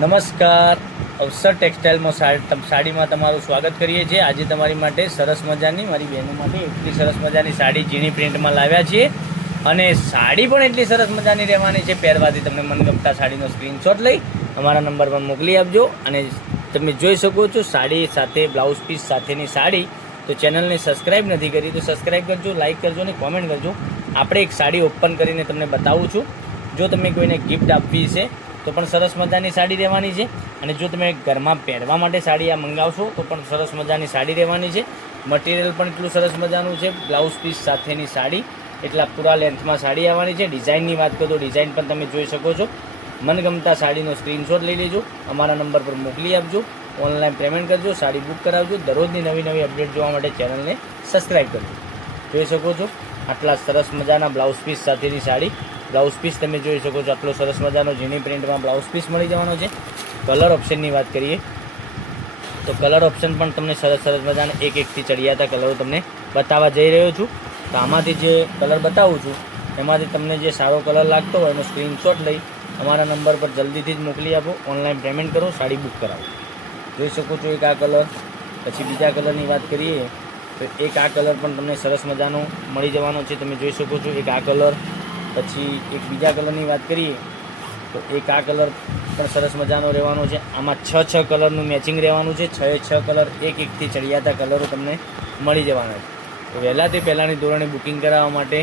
નમસ્કાર, અવસર ટેક્સટાઇલમાં સાડીમાં તમારું સ્વાગત કરીએ છીએ। આજે તમારી માટે સરસ મજાની, મારી બહેનો માટે એટલી સરસ મજાની સાડી ઝીણી પ્રિન્ટમાં લાવ્યા છીએ અને સાડી પણ એટલી સરસ મજાની રહેવાની છે। પહેરવાથી તમને મનગમતા સાડીનો સ્ક્રીનશોટ લઈ અમારા નંબર પર મોકલી આપજો। અને તમે જોઈ શકો છો સાડી સાથે બ્લાઉઝ પીસ સાથેની સાડી। તો ચેનલને સબસ્ક્રાઈબ નથી કરી તો સબસ્ક્રાઈબ કરજો, લાઇક કરજો અને કોમેન્ટ કરજો। આપણે એક સાડી ઓપન કરીને તમને બતાવું છું। જો તમે કોઈને ગિફ્ટ આપવી છે તો પણ સરસ મજાની સાડી રહેવાની છે અને જો તમે ઘરમાં પહેરવા માટે સાડી આ મંગાવશો તો પણ સરસ મજાની સાડી રહેવાની છે। મટીરિયલ પણ એટલું સરસ મજાનું છે। બ્લાઉઝ પીસ સાથેની સાડી, એટલા પૂરા લેન્થમાં સાડી આવવાની છે। ડિઝાઇનની વાત કરું તો ડિઝાઇન પણ તમે જોઈ શકો છો। મનગમતા સાડીનો સ્ક્રીનશોટ લઈ લેજો, અમારા નંબર પર મોકલી આપજો, ઓનલાઈન પેમેન્ટ કરજો, સાડી બુક કરાવજો। દરરોજની નવી અપડેટ જોવા માટે ચેનલને સબસ્ક્રાઈબ કરજો। જોઈ શકો છો આટલા સરસ મજાના બ્લાઉઝ પીસ સાથેની સાડી। બ્લાઉઝ પીસ તમે જોઈ શકો છો આટલો સરસ મજાનો ઝીણી પ્રિન્ટમાં બ્લાઉઝ પીસ મળી જવાનો છે। કલર ઓપ્શનની વાત કરીએ તો કલર ઓપ્શન પણ તમને સરસ મજાના એકથી ચડિયાતા કલરો તમને બતાવવા જઈ રહ્યો છું। તો આમાંથી જે કલર બતાવું છું એમાંથી તમને જે સારો કલર લાગતો હોય એનો સ્ક્રીનશોટ લઈ અમારા નંબર પર જલ્દીથી જ મોકલી આપો, ઓનલાઈન પેમેન્ટ કરો, સાડી બુક કરાવો। જોઈ શકો છો એક આ કલર। પછી બીજા કલરની વાત કરીએ તો એક આ કલર પણ તમને સરસ મજાનો મળી જવાનો છે। તમે જોઈ શકો છો એક આ કલર। પછી એક બીજા કલરની વાત કરીએ તો એક આ કલર પણ સરસ મજાનો રહેવાનો છે। આમાં 6 કલરનું મેચિંગ રહેવાનું છે। 6 કલર એકથી ચડિયાતા કલરો તમને મળી જવાના છે। તો વહેલાથી પહેલાંની ધોરણે બુકિંગ કરાવવા માટે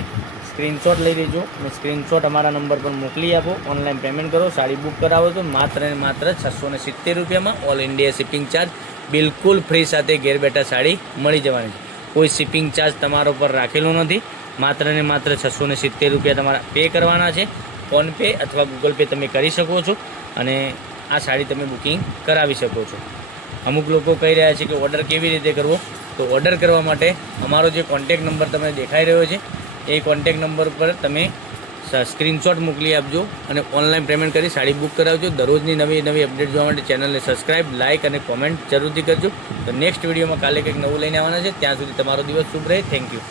સ્ક્રીનશોટ લઈ લેજો અને સ્ક્રીનશોટ અમારા નંબર પર મોકલી આપો, ઓનલાઈન પેમેન્ટ કરો, સાડી બુક કરાવો તો માત્ર ને માત્ર 670 રૂપિયામાં ઓલ ઇન્ડિયા શિપિંગ ચાર્જ બિલકુલ ફ્રી સાથે ઘેર બેઠા સાડી મળી જવાની છે। કોઈ શિપિંગ ચાર્જ તમારા ઉપર રાખેલો નથી। માત્ર ને માત્ર 670 રૂપિયા તમારા પે કરવાના છે। ફોનપે અથવા ગૂગલ પે તમે કરી શકો છો અને આ સાડી તમે બુકિંગ કરાવી શકો છો। અમુક લોકો કહી રહ્યા છે કે ઓર્ડર કેવી રીતે કરવો, તો ઓર્ડર કરવા માટે અમારો જે કોન્ટેક નંબર તમને દેખાઈ રહ્યો છે એ કોન્ટેક નંબર પર તમે સ્ક્રીનશોટ મોકલી આપજો અને ઓનલાઈન પેમેન્ટ કરી સાડી બુક કરાવજો। દરરોજની નવી અપડેટ જોવા માટે ચેનલને સબસ્ક્રાઈબ, લાઇક અને કોમેન્ટ જરૂરથી કરજો। તો નેક્સ્ટ વિડીયોમાં કાલે કંઈક નવું લઈને આવવાના છે। ત્યાં સુધી તમારો દિવસ શુભ રહે। Thank you.